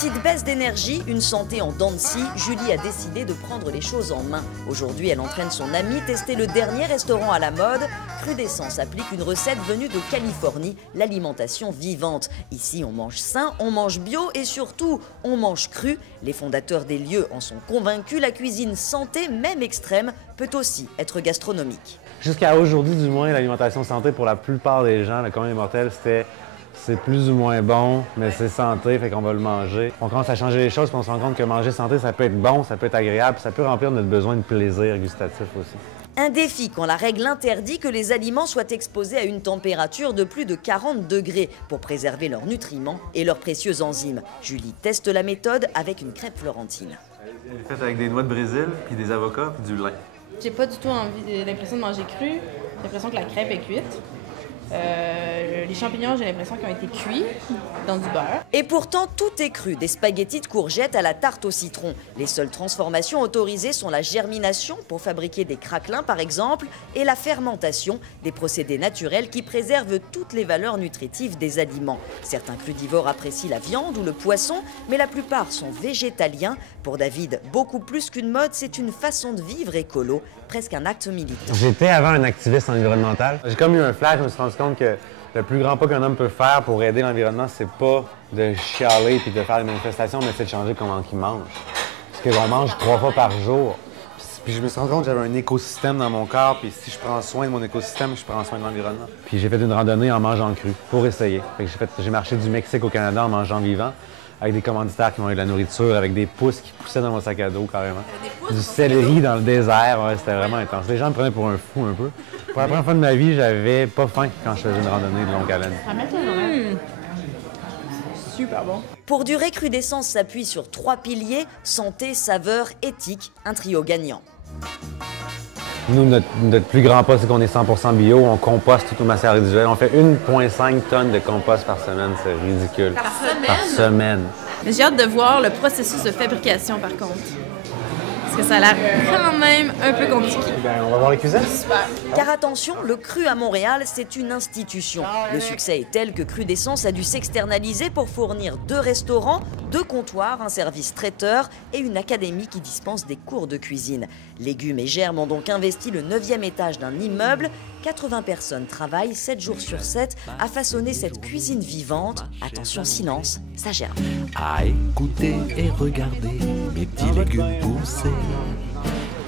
Petite baisse d'énergie, une santé en dents de scie, Julie a décidé de prendre les choses en main. Aujourd'hui, elle entraîne son amie tester le dernier restaurant à la mode. Crudescence applique une recette venue de Californie, l'alimentation vivante. Ici, on mange sain, on mange bio et surtout, on mange cru. Les fondateurs des lieux en sont convaincus, la cuisine santé, même extrême, peut aussi être gastronomique. Jusqu'à aujourd'hui, du moins, l'alimentation santé, pour la plupart des gens, le commun des mortels, c'est plus ou moins bon, mais c'est santé, fait qu'on va le manger. On commence à changer les choses, puis on se rend compte que manger santé, ça peut être bon, ça peut être agréable, ça peut remplir notre besoin de plaisir gustatif aussi. Un défi quand la règle interdit que les aliments soient exposés à une température de plus de 40 degrés pour préserver leurs nutriments et leurs précieuses enzymes. Julie teste la méthode avec une crêpe florentine. Elle est faite avec des noix de Brésil, puis des avocats, puis du lin. J'ai pas du tout l'impression de manger cru, j'ai l'impression que la crêpe est cuite. Les champignons, j'ai l'impression qu'ils ont été cuits dans du beurre. Et pourtant, tout est cru, des spaghettis de courgettes à la tarte au citron. Les seules transformations autorisées sont la germination pour fabriquer des craquelins par exemple et la fermentation, des procédés naturels qui préservent toutes les valeurs nutritives des aliments. Certains crudivores apprécient la viande ou le poisson, mais la plupart sont végétaliens. Pour David, beaucoup plus qu'une mode, c'est une façon de vivre écolo, presque un acte militant. J'étais avant un activiste environnemental. J'ai comme eu un flash, je me suis rendu compte que le plus grand pas qu'un homme peut faire pour aider l'environnement, c'est pas de chialer puis de faire des manifestations, mais c'est de changer comment il mange. Parce qu'on mange 3 fois par jour. Puis je me suis rendu compte que j'avais un écosystème dans mon corps, puis si je prends soin de mon écosystème, je prends soin de l'environnement. Puis j'ai fait une randonnée en mangeant cru, pour essayer. J'ai marché du Mexique au Canada en mangeant vivant, avec des commanditaires qui m'ont eu de la nourriture, avec des pousses qui poussaient dans mon sac à dos carrément. Du céleri dans le désert, ouais, c'était vraiment intense. Les gens me prenaient pour un fou un peu. Pour la première fois de ma vie, j'avais pas faim quand je faisais une randonnée de longue haleine. Super bon. Pour durer, Crudescence s'appuie sur 3 piliers, santé, saveur, éthique, un trio gagnant. Nous, notre plus grand pas, c'est qu'on est 100% bio, on composte toute nos matières résiduelles. On fait 1,5 tonnes de compost par semaine, c'est ridicule. Par semaine? Par semaine. Mais j'ai hâte de voir le processus de fabrication par contre. Parce que ça a l'air quand même un peu compliqué. Ben, on va voir les cuisines. Super. Car attention, le cru à Montréal, c'est une institution. Le succès est tel que Crudescence a dû s'externaliser pour fournir 2 restaurants, 2 comptoirs, un service traiteur et une académie qui dispense des cours de cuisine. Légumes et Germes ont donc investi le 9e étage d'un immeuble. 80 personnes travaillent 7 jours sur 7 à façonner cette cuisine vivante. Attention, silence, ça germe. À écouter et regarder mes petits légumes pousser.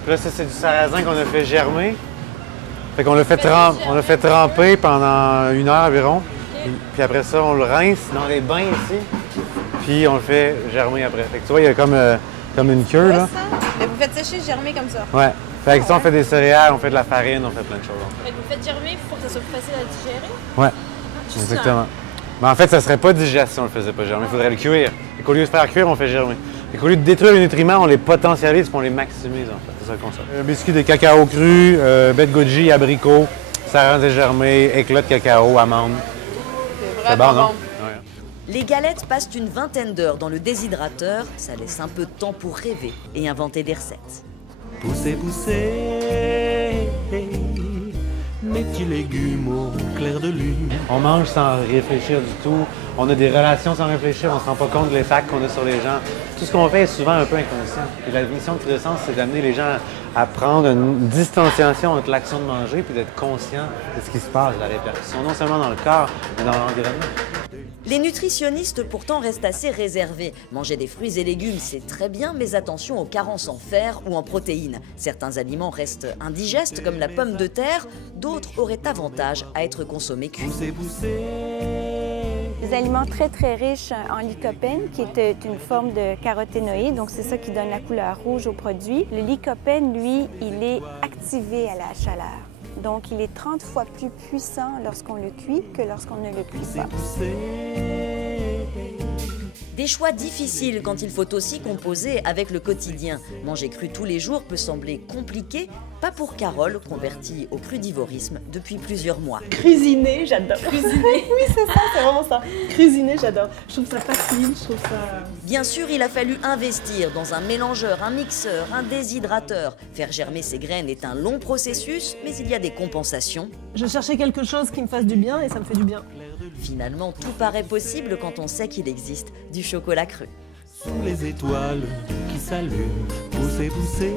Là, ça, c'est du sarrasin qu'on a fait germer. Fait qu'on l'a fait tremper pendant 1 heure environ. Puis après ça, on le rince dans les bains ici. Puis on le fait germer après. Fait que tu vois, il y a comme une queue, là. Mais vous faites sécher, germer comme ça. Ouais. Fait que ça, on fait des céréales, on fait de la farine, on fait plein de choses. Vous faites germer pour que ça soit plus facile à digérer? Ouais, exactement. Mais en fait, ça serait pas digeste si on le faisait pas germer. Il faudrait le cuire. Et qu'au lieu de faire cuire, on fait germer. Et qu'au lieu de détruire les nutriments, on les potentialise puis on les maximise, en fait. C'est ça le concept. Biscuit de cacao cru, baie de goji, abricot, sarrasin germé, éclat de cacao, amandes. C'est bon, non? Ouais. Les galettes passent une vingtaine d'heures dans le déshydrateur. Ça laisse un peu de temps pour rêver et inventer des recettes. Poussez, poussez, mes petits légumes au clair de lune. On mange sans réfléchir du tout. On a des relations sans réfléchir. On ne se rend pas compte de l'impact qu'on a sur les gens. Tout ce qu'on fait est souvent un peu inconscient. Et la mission de Crudescence, c'est d'amener les gens à prendre une distanciation entre l'action de manger puis d'être conscient de ce qui se passe, de la répercussion, non seulement dans le corps, mais dans l'environnement. Les nutritionnistes pourtant restent assez réservés. Manger des fruits et légumes, c'est très bien, mais attention aux carences en fer ou en protéines. Certains aliments restent indigestes, comme la pomme de terre. D'autres auraient avantage à être consommés cuits. Poussez, poussez. Des aliments très très riches en lycopène, qui est une forme de caroténoïde, donc c'est ça qui donne la couleur rouge au produit. Le lycopène, lui, il est activé à la chaleur. Donc, il est 30 fois plus puissant lorsqu'on le cuit que lorsqu'on ne le cuit pas. Des choix difficiles quand il faut aussi composer avec le quotidien. Manger cru tous les jours peut sembler compliqué, pas pour Carole, convertie au crudivorisme depuis plusieurs mois. Cuisiner, j'adore. Cuisiner, oui c'est ça, c'est vraiment ça. Cuisiner, j'adore. Je trouve ça facile, je trouve ça... Bien sûr, il a fallu investir dans un mélangeur, un mixeur, un déshydrateur. Faire germer ces graines est un long processus, mais il y a des compensations. Je cherchais quelque chose qui me fasse du bien et ça me fait du bien. Finalement, tout paraît possible quand on sait qu'il existe du chocolat cru. Sous les étoiles qui s'allument, poussez, poussez.